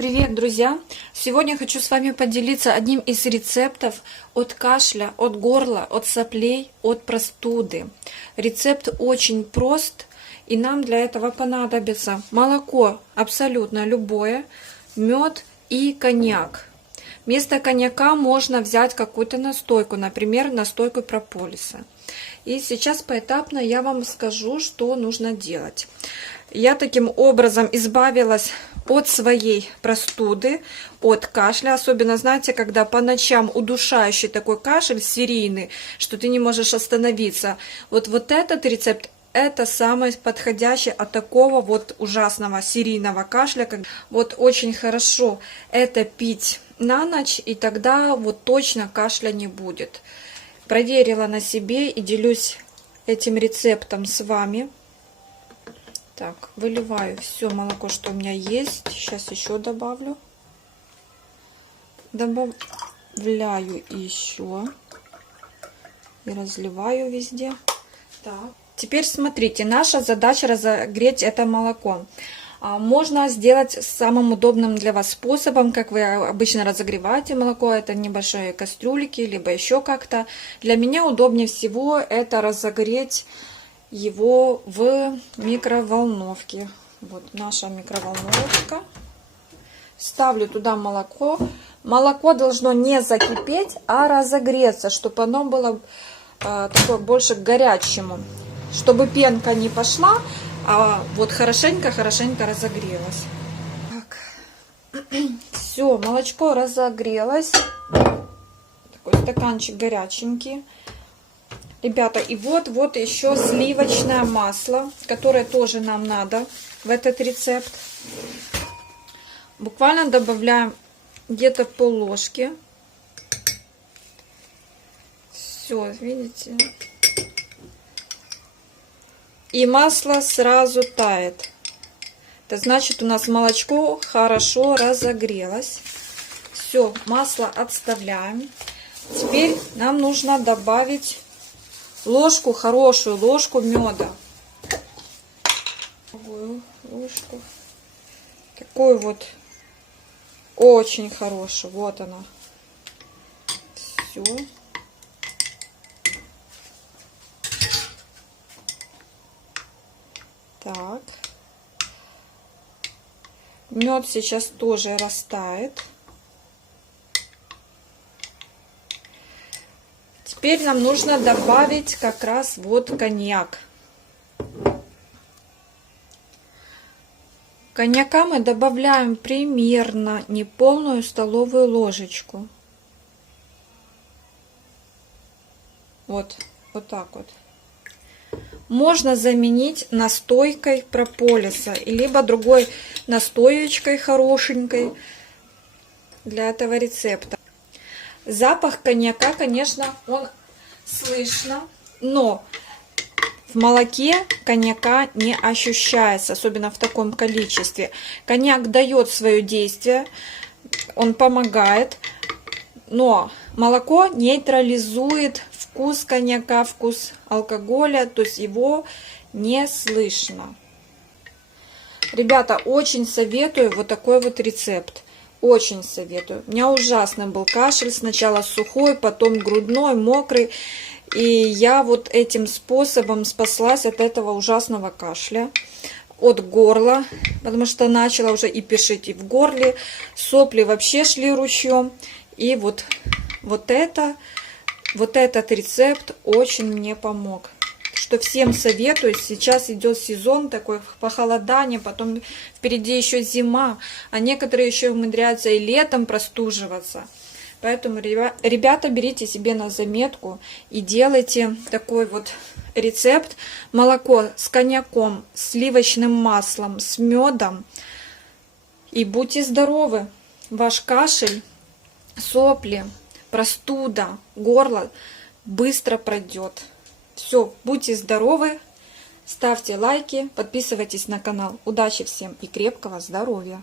Привет, друзья! Сегодня хочу с вами поделиться одним из рецептов от кашля, от горла, от соплей, от простуды. Рецепт очень прост, и нам для этого понадобится молоко абсолютно любое, мед и коньяк. Вместо коньяка можно взять какую-то настойку, например, настойку прополиса. И сейчас поэтапно я вам скажу, что нужно делать. Я таким образом избавилась от своей простуды, от кашля. Особенно, знаете, когда по ночам удушающий такой кашель серийный, что ты не можешь остановиться. Вот этот рецепт, это самый подходящий от такого вот ужасного серийного кашля. Вот очень хорошо это пить на ночь, и тогда вот точно кашля не будет. Проверила на себе и делюсь этим рецептом с вами. Так, выливаю все молоко, что у меня есть. Сейчас еще добавлю. Добавляю еще. И разливаю везде. Так. Теперь смотрите, наша задача разогреть это молоко. Можно сделать самым удобным для вас способом, как вы обычно разогреваете молоко. Это небольшие кастрюльки, либо еще как-то. Для меня удобнее всего это разогреть его в микроволновке. Вот наша микроволновка. Ставлю туда молоко. Молоко должно не закипеть, а разогреться, чтобы оно было такое больше к горячему. Чтобы пенка не пошла, а вот хорошенько разогрелась. Так. Все, молочко разогрелось. Такой стаканчик горяченький. Ребята, и вот еще сливочное масло, которое тоже нам надо в этот рецепт. Буквально добавляем где-то пол-ложки. Все, видите? И масло сразу тает. Это значит, у нас молочко хорошо разогрелось. Все, масло отставляем. Теперь нам нужно добавить ложку, хорошую ложку меда. Такую ложку. Такую вот очень хорошую. Вот она. Все. Так. Мед сейчас тоже растает. Теперь нам нужно добавить как раз вот коньяк. Коньяка мы добавляем примерно неполную столовую ложечку. Вот так вот. Можно заменить настойкой прополиса, либо другой настоечкой хорошенькой для этого рецепта. Запах коньяка, конечно, он слышно, но в молоке коньяка не ощущается, особенно в таком количестве. Коньяк дает свое действие, он помогает, но молоко нейтрализует вкус коньяка, вкус алкоголя, то есть его не слышно. Ребята, очень советую вот такой вот рецепт. Очень советую. У меня ужасный был кашель. Сначала сухой, потом грудной, мокрый. И я вот этим способом спаслась от этого ужасного кашля. От горла. Потому что начала уже и першить и в горле. Сопли вообще шли ручьем. И вот этот рецепт очень мне помог. Что всем советую. Сейчас идет сезон такой похолодание, потом впереди еще зима, а некоторые еще умудряются и летом простуживаться. Поэтому, ребята, берите себе на заметку и делайте такой вот рецепт. Молоко с коньяком, сливочным маслом, с медом. И будьте здоровы. Ваш кашель, сопли, простуда, горло быстро пройдет. Все, будьте здоровы, ставьте лайки, подписывайтесь на канал. Удачи всем и крепкого здоровья!